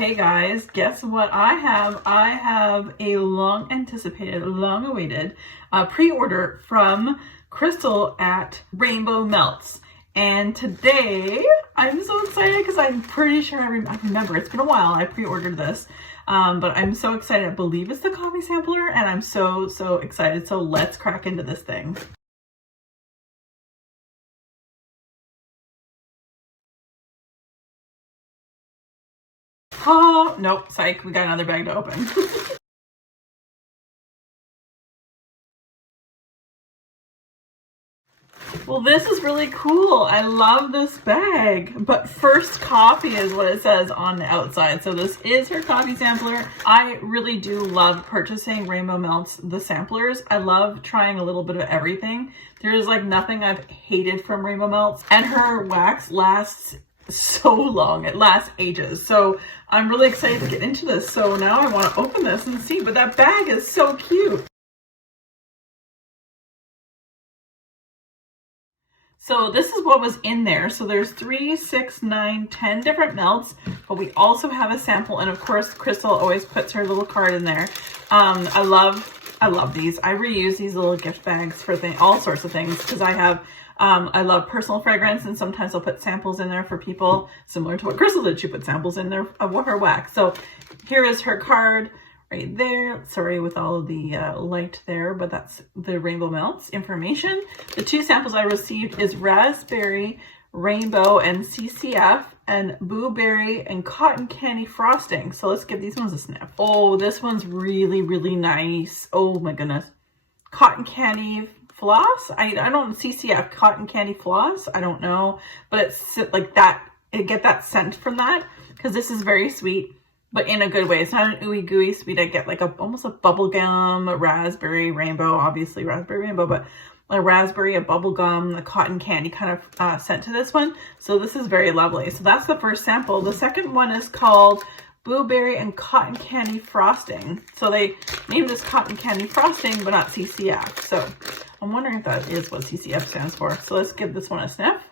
Okay guys, guess what I have? I have a long anticipated, long awaited pre-order from Crystal at Rainbow Melts. And today I'm so excited because I'm pretty sure I remember, it's been a while, I pre-ordered this. But I'm so excited. I believe it's the coffee sampler and I'm so excited. So let's crack into this thing. Oh, nope, psych, we got another bag to open. Well, this is really cool. I love this bag. But first coffee is what it says on the outside. So this is her coffee sampler. I really do love purchasing Rainbow Melts, the samplers. I love trying a little bit of everything. There's like nothing I've hated from Rainbow Melts. And her wax lasts so long. It lasts ages. So I'm really excited to get into this. So now I want to open this and see. But that bag is so cute. So this is what was in there. So there's 3, 6, 9, 10 different melts, but we also have a sample. And of course, Crystal always puts her little card in there. I love these. I reuse these little gift bags for all sorts of things because I love personal fragrance, and sometimes I'll put samples in there for people, similar to what Crystal did. She put samples in there of her wax. So here is her card right there. Sorry with all of the light there, but that's the Rainbow Melts information. The 2 samples I received is Raspberry, Rainbow, and CCF, and Blueberry and Cotton Candy Frosting. So let's give these ones a sniff. Oh, this one's really, really nice. Oh my goodness. Cotton Candy Floss? I don't CCF, Cotton Candy Floss? I don't know, but it's like that. I get that scent from that because this is very sweet, but in a good way. It's not an ooey gooey sweet. I get like almost a bubblegum, raspberry, rainbow, obviously raspberry rainbow, but a raspberry, a bubblegum, a cotton candy kind of scent to this one. So this is very lovely. So that's the first sample. The second one is called Blueberry and Cotton Candy Frosting. So they named this Cotton Candy Frosting, but not CCF. So I'm wondering if that is what CCF stands for. So let's give this one a sniff.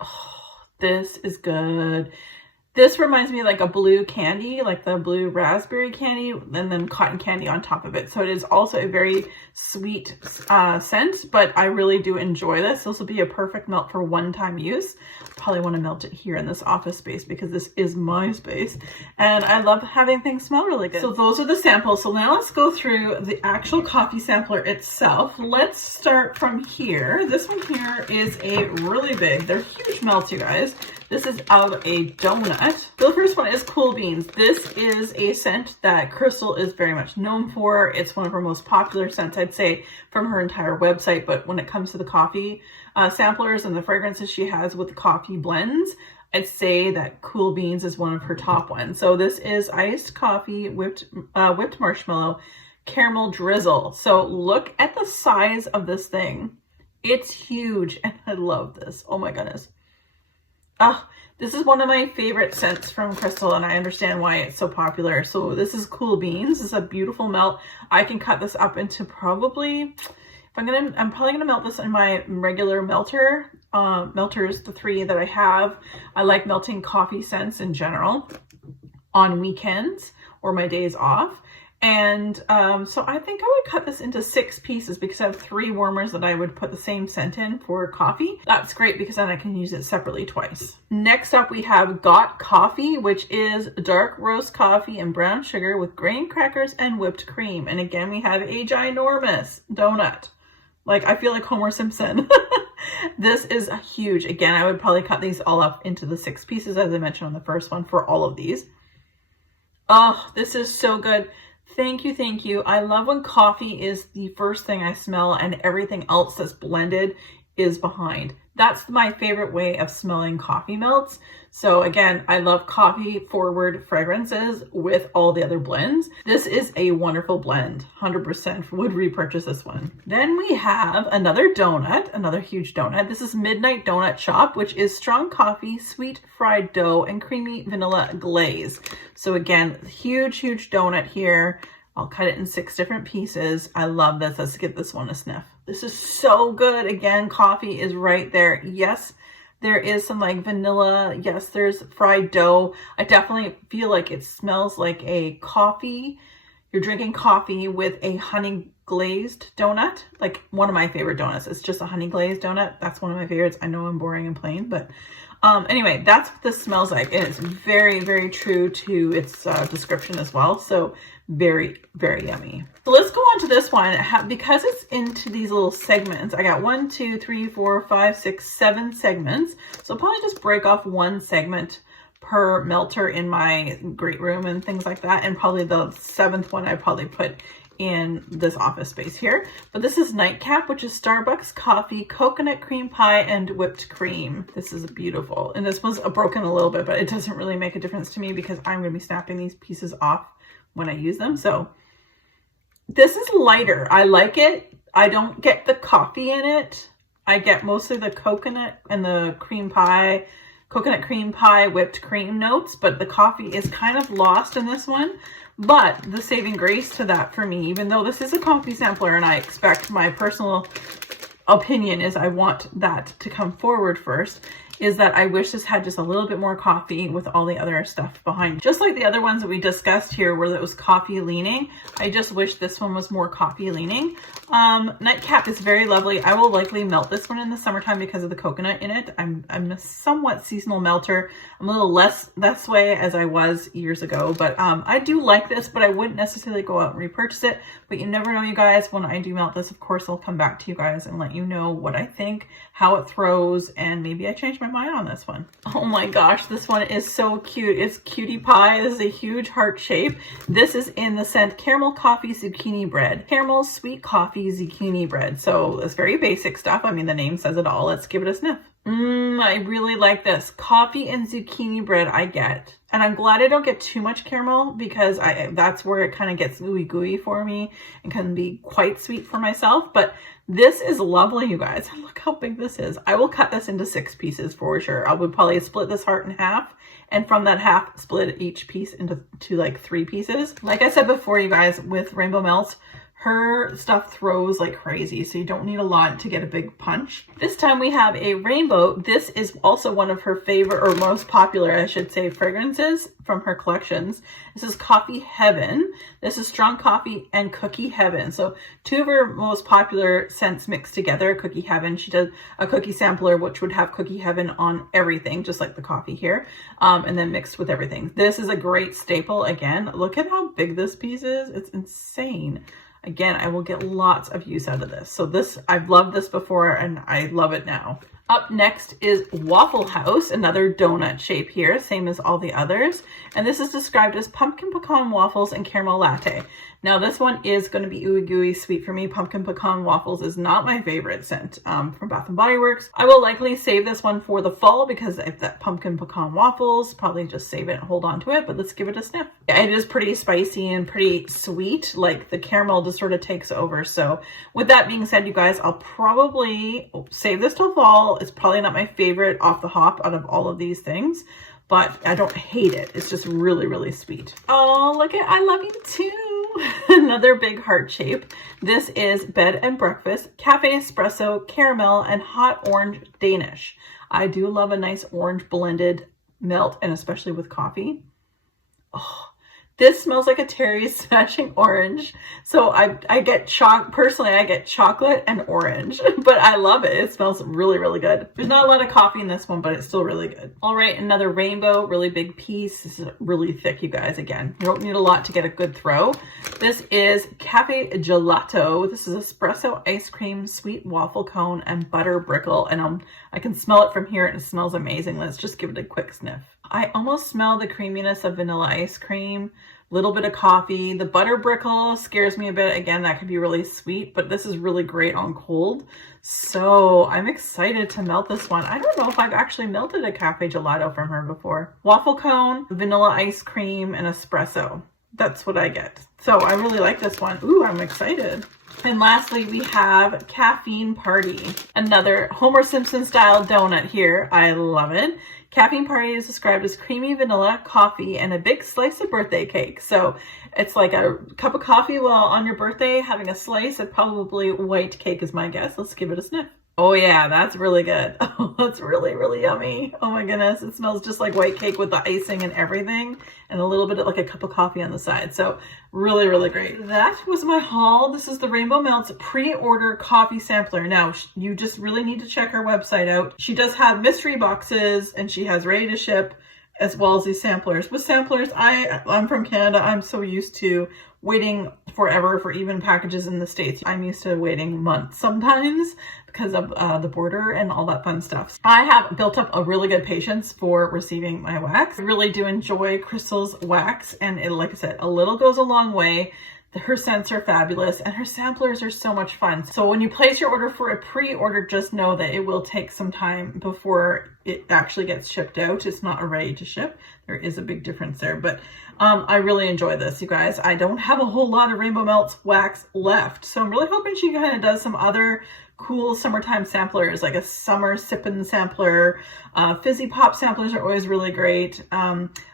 Oh, this is good. This reminds me of like a blue candy, like the blue raspberry candy, and then cotton candy on top of it. So it is also a very sweet scent, but I really do enjoy this. This will be a perfect melt for one-time use. Probably want to melt it here in this office space because this is my space. And I love having things smell really good. So those are the samples. So now let's go through the actual coffee sampler itself. Let's start from here. This one here is a really big, they're huge melts, you guys. This is out of a donut. The first one is Cool Beans. This is a scent that Crystal is very much known for. It's one of her most popular scents, I'd say, from her entire website. But when it comes to the coffee samplers and the fragrances she has with the coffee blends, I'd say that Cool Beans is one of her top ones. So this is iced coffee, whipped marshmallow, caramel drizzle. So look at the size of this thing. It's huge, and I love this. Oh my goodness. Oh, this is one of my favorite scents from Crystal, and I understand why it's so popular. So this is Cool Beans. This is a beautiful melt. I can cut this up into probably, I'm probably gonna melt this in my regular melters, the 3 that I have. I like melting coffee scents in general on weekends or my days off. And so I think I would cut this into 6 pieces because I have 3 warmers that I would put the same scent in for coffee. That's great because then I can use it separately twice. Next up we have Got Coffee, which is dark roast coffee and brown sugar with graham crackers and whipped cream. And again, we have a ginormous donut. Like, I feel like Homer Simpson. This is huge. Again, I would probably cut these all up into the 6 pieces as I mentioned on the first one for all of these. Oh, this is so good. Thank you, thank you. I love when coffee is the first thing I smell and everything else that's blended is behind. That's my favorite way of smelling coffee melts. So again, I love coffee forward fragrances with all the other blends. This is a wonderful blend. 100% would repurchase this one. Then we have another donut, another huge donut. This is Midnight Donut Shop, which is strong coffee, sweet fried dough, and creamy vanilla glaze. So again, huge donut here. I'll cut it in 6 different pieces. I love this. Let's give this one a sniff. This is so good. Again, coffee is right there. Yes, There is some like vanilla. Yes, there's fried dough. I definitely feel like it smells like a coffee. You're drinking coffee with a honey glazed donut. Like one of my favorite donuts. It's just a honey glazed donut. That's one of my favorites. I know I'm boring and plain, but anyway, that's what this smells like. And it's very, very true to its description as well. So very, very yummy. So let's go on to this one. Because it's into these little segments, I got 1, 2, 3, 4, 5, 6, 7 segments. So I'll probably just break off one segment per melter in my great room and things like that. And probably the 7th one I probably put in this office space here. But this is Nightcap, which is Starbucks coffee, coconut cream pie, and whipped cream. This is beautiful. And this was broken a little bit, but it doesn't really make a difference to me because I'm going to be snapping these pieces off when I use them. So this is lighter. I like it. I don't get the coffee in it. I get mostly the coconut and the cream pie, coconut cream pie, whipped cream notes, but the coffee is kind of lost in this one. But the saving grace to that for me, even though this is a coffee sampler and I expect my personal opinion is I want that to come forward first, is that I wish this had just a little bit more coffee with all the other stuff behind. Just like the other ones that we discussed here where it was coffee leaning, I just wish this one was more coffee leaning. Nightcap is very lovely. I will likely melt this one in the summertime because of the coconut in it. I'm a somewhat seasonal melter. I'm a little less this way as I was years ago, but I do like this, but I wouldn't necessarily go out and repurchase it. But you never know, you guys. When I do melt this, of course, I'll come back to you guys and let you know what I think, how it throws, and maybe I change my mind on this one. Oh my gosh, this one is so cute. It's Cutie Pie. This is a huge heart shape. This is in the scent Caramel Coffee Zucchini Bread. Caramel Sweet Coffee Zucchini Bread. So it's very basic stuff. I mean, the name says it all. Let's give it a sniff. I really like this. Coffee and zucchini bread I get. And I'm glad I don't get too much caramel because that's where it kind of gets ooey gooey for me and can be quite sweet for myself. But this is lovely, you guys. Look how big this is. I will cut this into 6 pieces for sure. I would probably split this heart in half. And from that half, split each piece into like 3 pieces. Like I said before, you guys, with Rainbow Melts, her stuff throws like crazy, so you don't need a lot to get a big punch. This time we have a rainbow. This is also one of her favorite, or most popular, I should say, fragrances from her collections. This is Coffee Heaven. This is Strong Coffee and Cookie Heaven. So 2 of her most popular scents mixed together. Cookie Heaven, she does a cookie sampler, which would have Cookie Heaven on everything, just like the coffee here, and then mixed with everything. This is a great staple. Again, look at how big this piece is. It's insane. Again, I will get lots of use out of this. So this, I've loved this before and I love it now. Up next is Waffle House, another donut shape here, same as all the others. And this is described as pumpkin pecan waffles and caramel latte. Now this one is going to be ooey gooey sweet for me. Pumpkin pecan waffles is not my favorite scent from Bath & Body Works. I will likely save this one for the fall because if that pumpkin pecan waffles, probably just save it and hold on to it, but let's give it a sniff. Yeah, it is pretty spicy and pretty sweet, like the caramel just sort of takes over. So with that being said, you guys, I'll probably save this till fall. It's probably not my favorite off the hop out of all of these things, but I don't hate it. It's just really, really sweet. Oh, look at, I love you too. Another big heart shape. This is Bed and Breakfast, Cafe Espresso, Caramel, and Hot Orange Danish. I do love a nice orange blended melt, and especially with coffee. Oh, this smells like a Terry's Smashing Orange. So I get personally, I get chocolate and orange, but I love it. It smells really, really good. There's not a lot of coffee in this one, but it's still really good. All right, another rainbow, really big piece. This is really thick, you guys. Again, you don't need a lot to get a good throw. This is Cafe Gelato. This is espresso ice cream, sweet waffle cone, and butter brickle. And I can smell it from here and it smells amazing. Let's just give it a quick sniff. I almost smell the creaminess of vanilla ice cream, little bit of coffee. The butter brickle scares me a bit. Again, that could be really sweet, but this is really great on cold. So I'm excited to melt this one. I don't know if I've actually melted a Cafe Gelato from her before. Waffle cone, vanilla ice cream, and espresso. That's what I get. So I really like this one. Ooh, I'm excited. And lastly, we have Caffeine Party, another Homer Simpson style donut here. I love it. Caffeine Party is described as creamy vanilla, coffee, and a big slice of birthday cake. So it's like a cup of coffee while on your birthday having a slice of probably white cake is my guess. Let's give it a sniff. Oh yeah, that's really good. Oh, that's really, really yummy. Oh my goodness. It smells just like white cake with the icing and everything, and a little bit of like a cup of coffee on the side. So really, really great. That was my haul. This is the Rainbow Melts pre-order coffee sampler. Now, you just really need to check her website out. She does have mystery boxes and she has ready to ship, as well as these samplers. With samplers, I'm from Canada. I'm so used to waiting forever for even packages in the States. I'm used to waiting months sometimes because of the border and all that fun stuff. I have built up a really good patience for receiving my wax. I really do enjoy Crystal's wax, and it, like I said, a little goes a long way. Her scents are fabulous and her samplers are so much fun. So when you place your order for a pre-order, just know that it will take some time before it actually gets shipped out. It's not a ready to ship. There is a big difference there, but I really enjoy this, you guys. I don't have a whole lot of Rainbow Melts wax left, so I'm really hoping she kind of does some other cool summertime samplers, like a summer sippin' sampler. Fizzy pop samplers are always really great.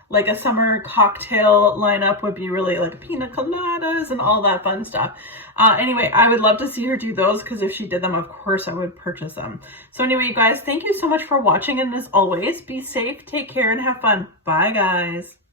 Like a summer cocktail lineup would be really, like pina coladas and all that fun stuff. Anyway, I would love to see her do those, because if she did them, of course I would purchase them. So anyway, you guys, thank you so much for watching, and as always, be safe, take care, and have fun. Bye, guys.